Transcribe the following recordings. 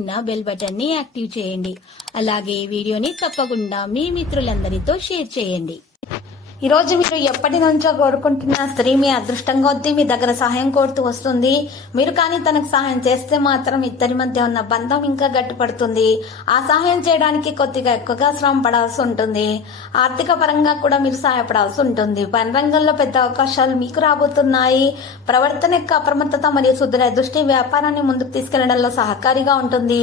ఉన్న బెల్ బటన్ని యాక్టివ్ చేయండి. అలాగే వీడియోని తప్పకుండా మీ మిత్రులందరితో షేర్ చేయండి. ఈరోజు మీరు ఎప్పటి నుంచో కోరుకుంటున్న స్త్రీ మీ అదృష్టంగా వద్ది మీ దగ్గర సహాయం కోరుతూ వస్తుంది. మీరు కానీ తనకు సహాయం చేస్తే మాత్రం ఇద్దరి మధ్య ఉన్న బంధం ఇంకా గట్టిపడుతుంది. ఆ సహాయం చేయడానికి కొద్దిగా ఎక్కువగా శ్రమ పడాల్సి ఉంటుంది. ఆర్థిక పరంగా కూడా మీరు సహాయపడాల్సి ఉంటుంది. పని రంగంలో పెద్ద అవకాశాలు మీకు రాబోతున్నాయి. ప్రవర్తన యొక్క అప్రమత్తత మరియు సుదృఢ దృష్టి వ్యాపారాన్ని ముందుకు తీసుకెళ్ళడంలో సహకారిగా ఉంటుంది.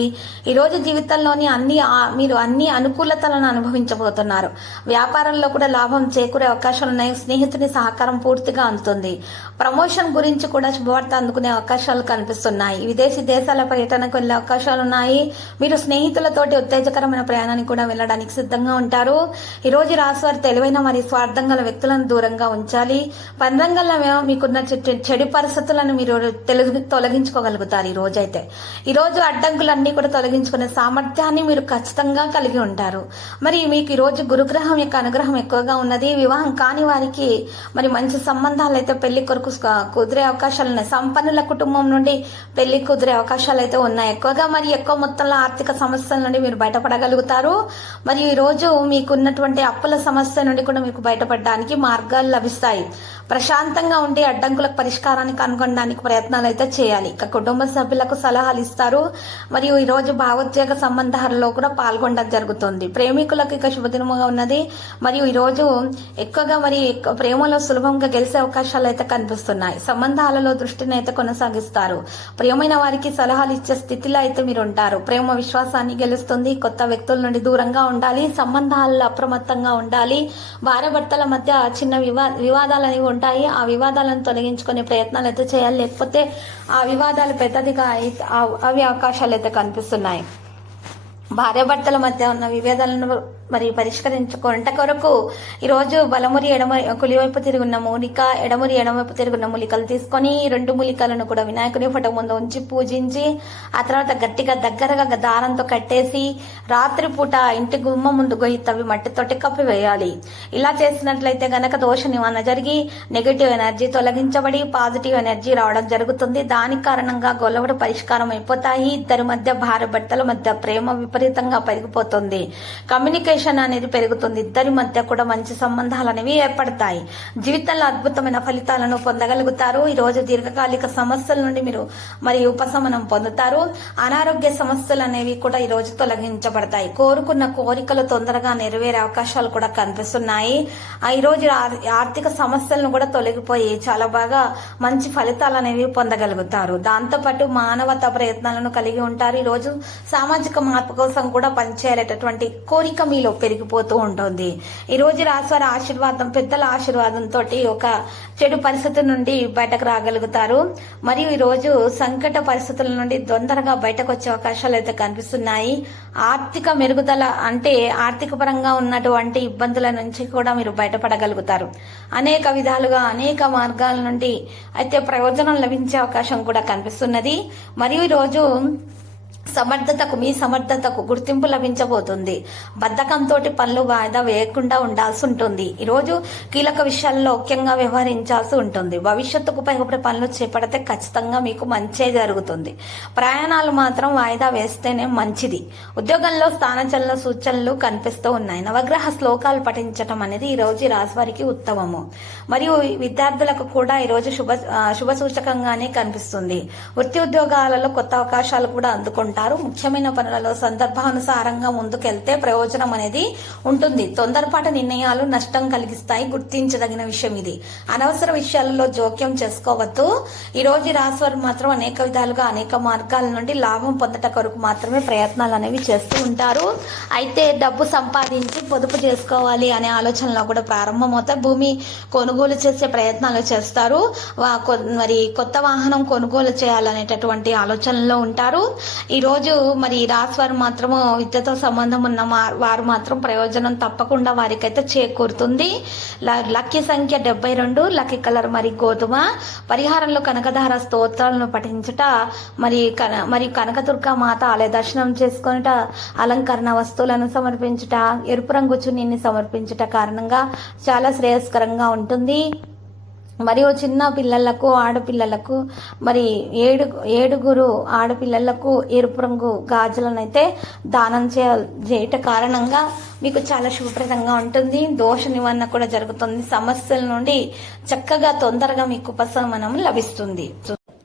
ఈ రోజు జీవితంలోని అన్ని మీరు అన్ని అనుకూలతలను అనుభవించబోతున్నారు. వ్యాపారంలో కూడా లాభం చేకూరే అవకాశాలు ఉన్నాయి. స్నేహితుని సహకారం పూర్తిగా అందుతుంది. ప్రమోషన్ గురించి కూడా శుభవార్త అందుకునే అవకాశాలు కనిపిస్తున్నాయి. విదేశీ దేశాల పర్యటనకు వెళ్ళే అవకాశాలు ఉన్నాయి. మీరు స్నేహితులతోటి ఉత్తేజకరమైన ప్రయాణానికి కూడా వెళ్ళడానికి సిద్ధంగా ఉంటారు. ఈ రోజు రాశివారి తెలివైన మరియు స్వార్థం గల వ్యక్తులను దూరంగా ఉంచాలి. పనిరంగంలో మీకున్న చె- చెడు పరిస్థితులను మీరు తెలుగు తొలగించుకోగలుగుతారు ఈ రోజైతే. ఈ రోజు అడ్డంకులన్నీ కూడా తొలగించుకునే సామర్థ్యాన్ని మీరు ఖచ్చితంగా కలిగి ఉంటారు. మరి మీకు ఈ రోజు గురుగ్రహం యొక్క అనుగ్రహం ఎక్కువగా ఉన్నది. వివాహ కాని వారికి మరి మంచి సంబంధాలు అయితే పెళ్ళి కొరకు కుదిరే అవకాశాలు ఉన్నాయి. సంపన్నుల కుటుంబం నుండి పెళ్ళి కుదిరే అవకాశాలు అయితే ఉన్నాయి. ఎక్కువగా మరి ఎక్కువ మొత్తంలో ఆర్థిక సమస్యల నుండి మీరు బయటపడగలుగుతారు. మరియు ఈ రోజు మీకున్నటువంటి అప్పుల సమస్య నుండి కూడా మీకు బయటపడడానికి మార్గాలు లభిస్తాయి. ప్రశాంతంగా ఉండి అడ్డంకులకు పరిష్కారాన్ని కనుగొనడానికి ప్రయత్నాలు అయితే చేయాలి. ఇక కుటుంబ సభ్యులకు సలహాలు ఇస్తారు. మరియు ఈ రోజు భావోద్వేగ సంబంధాలలో కూడా పాల్గొనడం జరుగుతుంది. ప్రేమికులకు ఇక శుభదినముగా ఉన్నది. మరియు ఈ రోజు ఎక్కువగా మరి ప్రేమలో సులభంగా గెలిచే అవకాశాలు అయితే కనిపిస్తున్నాయి. సంబంధాలలో దృష్టిని అయితే కొనసాగిస్తారు. ప్రియమైన వారికి సలహాలు ఇచ్చే స్థితిలో అయితే మీరు ఉంటారు. ప్రేమ విశ్వాసాన్ని గెలుస్తుంది. కొత్త వ్యక్తుల నుండి దూరంగా ఉండాలి. సంబంధాలలో అప్రమత్తంగా ఉండాలి. భార్య భర్తల మధ్య చిన్న వివా వివాదాలు అనేవి ఉంటాయి. ఆ వివాదాలను తొలగించుకునే ప్రయత్నాలు అయితే చేయాలి. లేకపోతే ఆ వివాదాలు పెద్దదిగా అవి అవకాశాలు అయితే కనిపిస్తున్నాయి. భార్యాభర్తల మధ్య ఉన్న విభేదాలను మరి పరిష్కరించుకుంట కొరకు ఈరోజు బలమురి ఎడమ కులివైపు తిరుగున్న మూలిక ఎడమురి ఎడమవైపు తిరుగున్న మూలికలు తీసుకొని రెండు మూలికలను కూడా వినాయకుని ఫోటో ముందు ఉంచి పూజించి ఆ తర్వాత గట్టిగా దగ్గరగా దారంతో కట్టేసి రాత్రిపూట ఇంటి గుమ్మ ముందు గొయ్యి తవ్వి మట్టితోటి కప్పి వేయాలి ఇలా చేసినట్లయితే గనక దోష నివారణ జరిగి నెగటివ్ ఎనర్జీ తొలగించబడి పాజిటివ్ ఎనర్జీ రావడం జరుగుతుంది. దాని కారణంగా గొలవడు పరిష్కారం అయిపోతాయి ఇద్దరి మధ్య భార్య భర్తల మధ్య ప్రేమ విపరీత విపరీతంగా పెరిగిపోతుంది. కమ్యూనికేషన్ అనేది పెరుగుతుంది. ఇద్దరి మధ్య కూడా మంచి సంబంధాలు అనేవి ఏర్పడతాయి. జీవితంలో అద్భుతమైన ఫలితాలను పొందగలుగుతారు. ఈ రోజు దీర్ఘకాలిక సమస్యల నుండి మీరు మరి ఉపశమనం పొందుతారు. అనారోగ్య సమస్యలు అనేవి కూడా ఈ రోజు తొలగించబడతాయి. కోరుకున్న కోరికలు తొందరగా నెరవేరే అవకాశాలు కూడా కనిపిస్తున్నాయి. ఆ ఈ రోజు ఆర్థిక సమస్యలను కూడా తొలగిపోయి చాలా బాగా మంచి ఫలితాలు అనేవి పొందగలుగుతారు. దాంతోపాటు మానవతా ప్రయత్నాలను కలిగి ఉంటారు. ఈ రోజు సామాజిక మార్పు కోసం కూడా పనిచేయాలనేటటువంటి కోరిక మీలో పెరిగిపోతూ ఉంటుంది. ఈ రోజు రాశివారి ఆశీర్వాదం పెద్దల ఆశీర్వాదంతో ఒక చెడు పరిస్థితి నుండి బయటకు రాగలుగుతారు. మరియు ఈ రోజు సంకట పరిస్థితుల నుండి తొందరగా బయటకు వచ్చే అవకాశాలు అయితే కనిపిస్తున్నాయి. ఆర్థిక మెరుగుదల అంటే ఆర్థిక పరంగా ఉన్నటువంటి ఇబ్బందుల నుంచి కూడా మీరు బయటపడగలుగుతారు. అనేక విధాలుగా అనేక మార్గాల నుండి అయితే ప్రయోజనం లభించే అవకాశం కూడా కనిపిస్తున్నది. మరియు ఈరోజు సమర్థతకు మీ సమర్థతకు గుర్తింపు లభించబోతుంది. బద్ధకంతో పనులు వాయిదా వేయకుండా ఉండాల్సి ఉంటుంది. ఈరోజు కీలక విషయాల్లో ముఖ్యంగా వ్యవహరించాల్సి ఉంటుంది. భవిష్యత్తుకు పైపడే పనులు చేపడితే ఖచ్చితంగా మీకు మంచే జరుగుతుంది. ప్రయాణాలు మాత్రం వాయిదా వేస్తేనే మంచిది. ఉద్యోగంలో స్థానచలన సూచనలు కనిపిస్తూ ఉన్నాయి. నవగ్రహ శ్లోకాలు పఠించటం అనేది ఈ రోజు వారికి ఉత్తమము. మరియు విద్యార్థులకు కూడా ఈరోజు శుభ శుభ సూచకంగానే కనిపిస్తుంది. వృత్తి ఉద్యోగాలలో కొత్త అవకాశాలు కూడా అందుకుంటారు ముఖ్యమైన పనులలో సందర్భానుసారంగా ముందుకెళ్తే ప్రయోజనం అనేది ఉంటుంది. తొందరపాటు నిర్ణయాలు నష్టం కలిగిస్తాయి. గుర్తించదగిన విషయం ఇది. అనవసర విషయాలలో జోక్యం చేసుకోవద్దు. ఈ రోజు ఈ రాశి వారు మాత్రం అనేక విధాలుగా అనేక మార్గాల నుండి లాభం పొందట కొరకు మాత్రమే ప్రయత్నాలు అనేవి చేస్తూ ఉంటారు. అయితే డబ్బు సంపాదించి పొదుపు చేసుకోవాలి అనే ఆలోచనలో కూడా ప్రారంభమవుతాయి. భూమి కొనుగోలు చేసే ప్రయత్నాలు చేస్తారు. మరి కొత్త వాహనం కొనుగోలు చేయాలనేటటువంటి ఆలోచనలో ఉంటారు. ఈ రోజు మరి రాస్ రాశి వారు మాత్రము విద్యతో సంబంధం ఉన్న మా- వారు మాత్రం ప్రయోజనం తప్పకుండా వారికైతే చేకూరుతుంది. ల- లక్కీ సంఖ్య డెబ్బై రెండు లక్కీ కలర్ మరి గోధుమ. పరిహారంలో కనకధార స్తోత్రాలను పఠించుట మరి కన మరి కనకదుర్గ మాత ఆలయ దర్శనం చేసుకొనుట అలంకరణ వస్తువులను సమర్పించుట ఎరుపు రంగు చున్నీని సమర్పించుట కారణంగా చాలా శ్రేయస్కరంగా ఉంటుంది. మరియు చిన్న పిల్లలకు ఆడపిల్లలకు మరి ఏడు ఏడుగురు ఆడపిల్లలకు ఎరుపు రంగు గాజులను అయితే దానం చేయ చేయట కారణంగా మీకు చాలా శుభప్రదంగా ఉంటుంది. దోష నివారణ కూడా జరుగుతుంది. సమస్యల నుండి చక్కగా తొందరగా మీకు ఉపశమనం లభిస్తుంది.